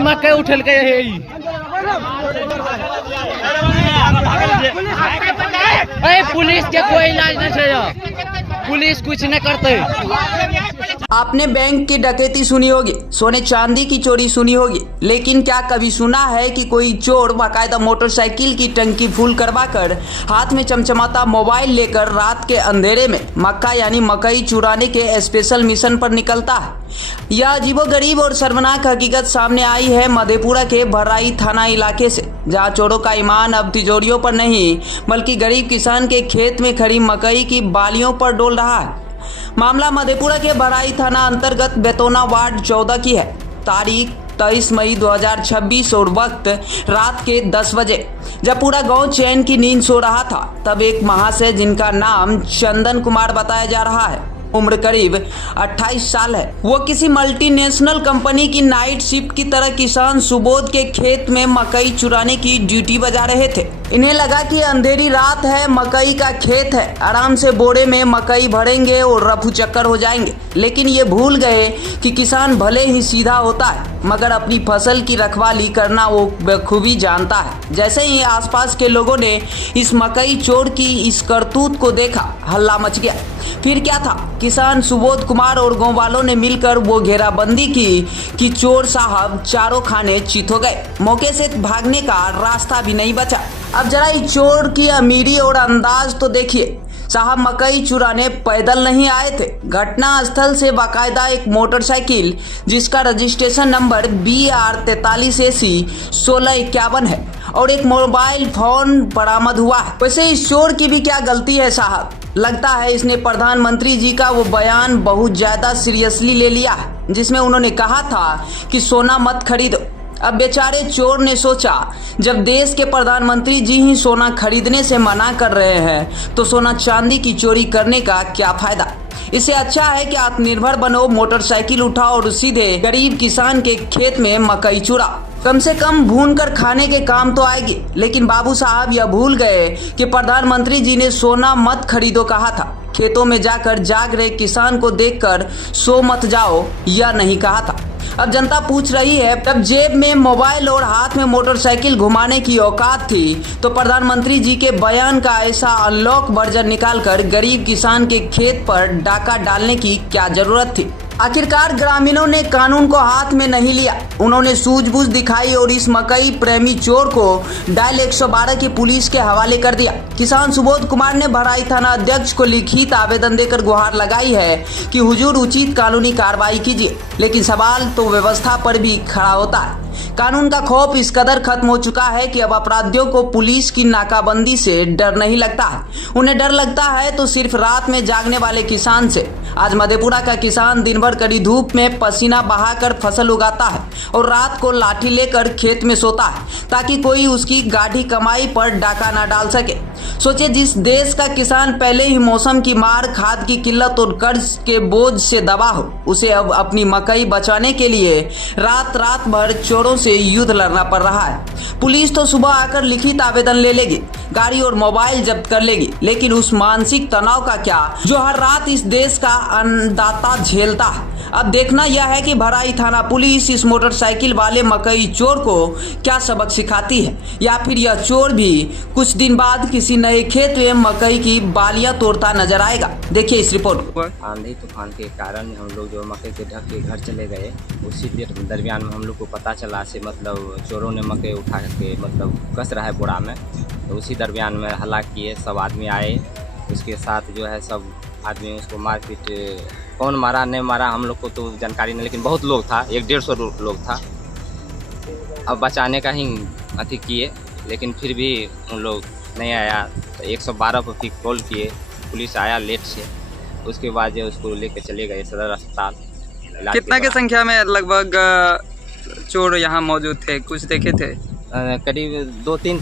मकई उठल के पुलिस के कोई इलाज नहीं है, पुलिस कुछ नहीं करते। आपने बैंक की डकैती सुनी होगी, सोने चांदी की चोरी सुनी होगी, लेकिन क्या कभी सुना है कि कोई चोर बाकायदा मोटरसाइकिल की टंकी फुल करवाकर हाथ में चमचमाता मोबाइल लेकर रात के अंधेरे में मक्का यानी मकई चुराने के स्पेशल मिशन पर निकलता है? यह अजीबोगरीब और शर्मनाक हकीकत सामने आई है मधेपुरा के भराई थाना इलाके से, जहां चोरों का ईमान अब तिजोरियों पर नहीं बल्कि गरीब किसान के खेत में खड़ी मकई की बालियों पर डोल रहा है। मामला मधेपुरा के भराई थाना अंतर्गत बेतौना वार्ड 14 की है। तारीख 23 मई 2026 और वक्त रात के 10 बजे, जब पूरा गांव चैन की नींद सो रहा था, तब एक महाशय जिनका नाम चंदन कुमार बताया जा रहा है, उम्र करीब 28 साल है, वो किसी मल्टीनेशनल कंपनी की नाइट शिफ्ट की तरह किसान सुबोध के खेत में मकई चुराने की ड्यूटी बजा रहे थे। इन्हें लगा कि अंधेरी रात है, मकई का खेत है, आराम से बोरे में मकई भरेंगे और रफू चक्कर हो जाएंगे। लेकिन ये भूल गए कि किसान भले ही सीधा होता है, मगर अपनी फसल की रखवाली करना वो बखूबी जानता है। जैसे ही आसपास के लोगों ने इस मकई चोर की इस करतूत को देखा, हल्ला मच गया। फिर क्या था, किसान सुबोध कुमार और गांव वालों ने मिलकर वो घेराबंदी की कि चोर साहब चारों खाने चित हो गए। मौके से भागने का रास्ता भी नहीं बचा। अब जरा इस चोर की अमीरी और अंदाज तो देखिए। साहब मकई चुराने पैदल नहीं आए थे। घटना स्थल से बाकायदा एक मोटरसाइकिल जिसका रजिस्ट्रेशन नंबर BR 43 AC 1651 है और एक मोबाइल फोन बरामद हुआ है। वैसे इस चोर की भी क्या गलती है साहब? लगता है इसने प्रधानमंत्री जी का वो बयान बहुत ज्यादा सीरियसली ले लिया है, जिसमें उन्होंने कहा था कि सोना मत खरीदो। अब बेचारे चोर ने सोचा, जब देश के प्रधानमंत्री जी ही सोना खरीदने से मना कर रहे हैं तो सोना चांदी की चोरी करने का क्या फायदा। इससे अच्छा है कि आत्मनिर्भर बनो, मोटरसाइकिल उठाओ और सीधे गरीब किसान के खेत में मकई चुरा। कम से कम भून कर खाने के काम तो आएगी। लेकिन बाबू साहब यह भूल गए कि प्रधानमंत्री जी ने सोना मत खरीदो कहा था। खेतों में जाकर जाग रहे किसान को देखकर सो मत जाओ यह नहीं कहा था। अब जनता पूछ रही है, तब जेब में मोबाइल और हाथ में मोटरसाइकिल घुमाने की औकात थी तो प्रधानमंत्री जी के बयान का ऐसा अनलॉक वर्जन निकालकर गरीब किसान के खेत पर डाका डालने की क्या जरूरत थी? आखिरकार ग्रामीणों ने कानून को हाथ में नहीं लिया, उन्होंने सूझबूझ दिखाई और इस मकई प्रेमी चोर को डायल 112 की पुलिस के हवाले कर दिया। किसान सुबोध कुमार ने भराई थाना अध्यक्ष को लिखित आवेदन देकर गुहार लगाई है कि हुजूर उचित कानूनी कार्रवाई कीजिए। लेकिन सवाल तो व्यवस्था पर भी खड़ा होता है। कानून का खौफ इस कदर खत्म हो चुका है कि अब अपराधियों को पुलिस की नाकाबंदी से डर नहीं लगता है। उन्हें डर लगता है तो सिर्फ रात में जागने वाले किसान से। आज मधेपुरा का किसान दिन भर कड़ी धूप में पसीना बहाकर फसल उगाता है और रात को लाठी लेकर खेत में सोता है ताकि कोई उसकी गाढ़ी कमाई पर डाका ना डाल सके। सोचिए, जिस देश का किसान पहले ही मौसम की मार, खाद की किल्लत और कर्ज के बोझ से दबा हो, उसे अब अपनी मकई बचाने के लिए रात रात भर चोरों से युद्ध लड़ना पड़ रहा है। पुलिस तो सुबह आकर लिखित आवेदन ले लेगी, गाड़ी और मोबाइल जब्त कर लेगी, लेकिन उस मानसिक तनाव का क्या जो हर रात इस देश का अन्नदाता झेलता है। अब देखना यह है कि भराई थाना पुलिस इस मोटरसाइकिल वाले मकई चोर को क्या सबक सिखाती है, या फिर यह चोर भी कुछ दिन बाद किसी नए खेत में मकई की बालियां तोड़ता नजर आएगा। देखिए इस रिपोर्ट। आंधी तूफान के कारण हम लोग जो मकई के ढक के घर चले गए, उसी दरमियान में हम लोग को पता चला से मतलब चोरों ने मकई उठा के मतलब कस रहा है बोरा में। तो उसी दरमियान में हल्ला किए, सब आदमी आए, उसके साथ जो है सब आदमी उसको मारपीट, कौन मारा नहीं मारा हम लोग को तो जानकारी नहीं, लेकिन बहुत लोग था, 100-150 लोग था। अब बचाने का ही अति किए, लेकिन फिर भी उन लोग नहीं आया। तो 112 पर फिर कॉल किए, पुलिस आया लेट से, उसके बाद जो उसको लेके चले गए सदर अस्पताल। कितना की संख्या में लगभग चोर यहाँ मौजूद थे, कुछ देखे थे? करीब 2-3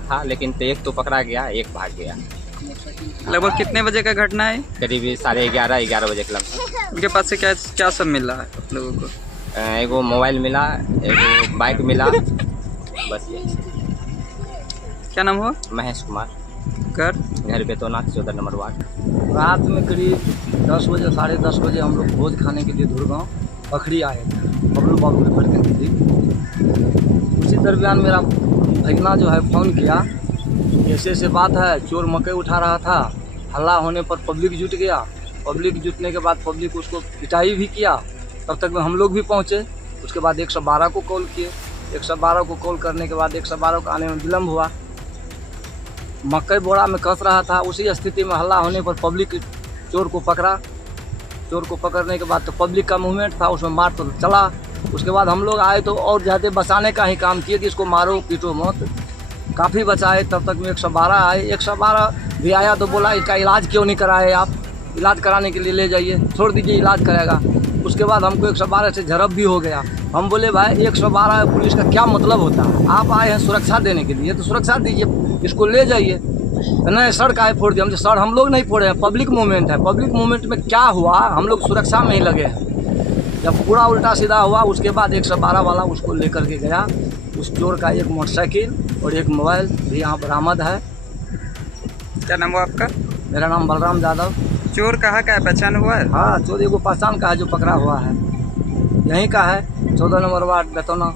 था, लेकिन एक तो पकड़ा गया, एक भाग गया। लगभग कितने बजे का घटना है? करीब 11:30 बजे के लगभग। उनके पास से क्या सब मिला है आप लोगों को? एगो मोबाइल मिला, एगो बाइक मिला, बस ये। क्या नाम हुआ? महेश कुमार। घर घर बेतौना 14 नंबर वार्ड। रात में करीब 10 बजे 10:30 बजे हम लोग भोज खाने के लिए धुरगांव पखड़ी आए थे, बबलू बाबू के घर के नज़दीक। उसी दरमियान मेरा भगना जो है फ़ोन किया, ऐसे बात है, चोर मकई उठा रहा था, हल्ला होने पर पब्लिक जुट गया। पब्लिक जुटने के बाद पब्लिक उसको पिटाई भी किया। तब तक में हम लोग भी पहुँचे। उसके बाद 112 को कॉल किए। 112 को कॉल करने के बाद 112 को आने में विलम्ब हुआ। मकई बोरा में कस रहा था। उसी स्थिति में हल्ला होने पर पब्लिक चोर को पकड़ा। चोर को पकड़ने के बाद तो पब्लिक का मूवमेंट था, उसमें मार तो चला। उसके बाद हम लोग आए तो और ज़्यादा बचाने का ही काम किए कि इसको मारो पीटो मत। काफ़ी बचाए। तब तक में 112 आए। 112 भी आया तो बोला इसका इलाज क्यों नहीं कराए आप, इलाज कराने के लिए ले जाइए, छोड़ दीजिए, इलाज कराएगा। उसके बाद हमको 112 से झड़प भी हो गया। हम बोले भाई 112 पुलिस का क्या मतलब होता है, आप आए हैं सुरक्षा देने के लिए तो सुरक्षा दीजिए, इसको ले जाइए। नहीं सड़क आए फोड़ दिया। हम सर हम लोग नहीं फोड़े हैं, पब्लिक मूवमेंट है। पब्लिक मूवमेंट में क्या हुआ, हम लोग सुरक्षा में ही लगे हैं। जब पूरा उल्टा सीधा हुआ उसके बाद 112 वाला उसको लेकर के गया। उस चोर का एक मोटरसाइकिल और एक मोबाइल भी यहाँ बरामद है। क्या नाम हुआ आपका? मेरा नाम बलराम यादव। चोर कहाँ का है, पहचान हुआ है? हाँ, चोर एगो पहचान का है जो पकड़ा हुआ है, यहीं का है, 14 नंबर वार्ड बेतौना।